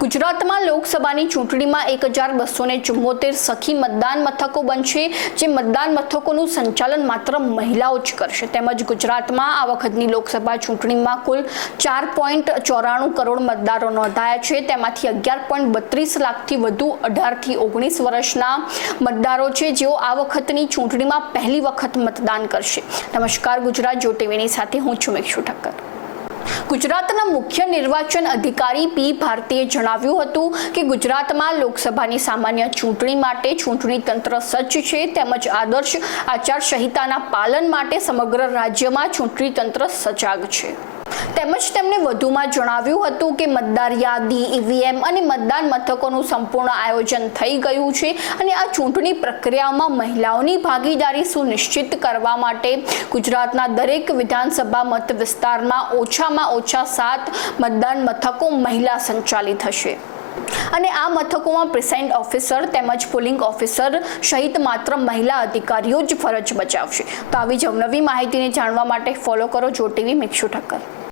ગુજરાતમાં લોકસભાની ચૂંટણીમાં 1274 સખી મતદાન મથકો બનશે, જે મતદાન મથકોનું સંચાલન માત્ર મહિલાઓ જ કરશે. તેમજ ગુજરાતમાં આ વખતની લોકસભા ચૂંટણીમાં કુલ 4.94 કરોડ મતદારો નોંધાયા છે. તેમાંથી 11.32 લાખથી વધુ 18 થી 19 વર્ષના મતદારો છે, જેઓ આ વખતની ચૂંટણીમાં પહેલી વખત મતદાન કરશે. નમસ્કાર, ગુજરાત જો ટીવીની સાથે હું છું મેક્ષુ ઠક્કર. ગુજરાતના મુખ્ય નિર્વાચન અધિકારી પી ભારતીએ જણાવ્યું હતું કે ગુજરાતમાં લોકસભાની સામાન્ય ચૂંટણી માટે ચૂંટણી તંત્ર સજ્જ છે, તેમજ આદર્શ આચારસંહિતાના પાલન માટે સમગ્ર રાજ્યમાં ચૂંટણી તંત્ર સજાગ છે. તેમજ તેમણે વધુમાં જણાવ્યું હતું કે મતદાર યાદી, ઈવીએમ અને મતદાન મથકોનું સંપૂર્ણ આયોજન થઈ ગયું છે અને આ ચૂંટણી પ્રક્રિયામાં મહિલાઓની ભાગીદારી સુનિશ્ચિત કરવા માટે ગુજરાતના દરેક વિધાનસભા મત વિસ્તારમાં ઓછામાં ઓછા 7 મતદાન મથકો મહિલા સંચાલિત હશે અને આ મથકોમાં પ્રિસાઇડિંગ ઓફિસર તેમજ પોલિંગ ઓફિસર સહિત માત્ર મહિલા અધિકારીઓ જ ફરજ બજાવશે. તો આવી જ અવનવી માહિતીને જાણવા માટે ફોલો કરો જો ટીવી મેક્ષુ ઠક્કર.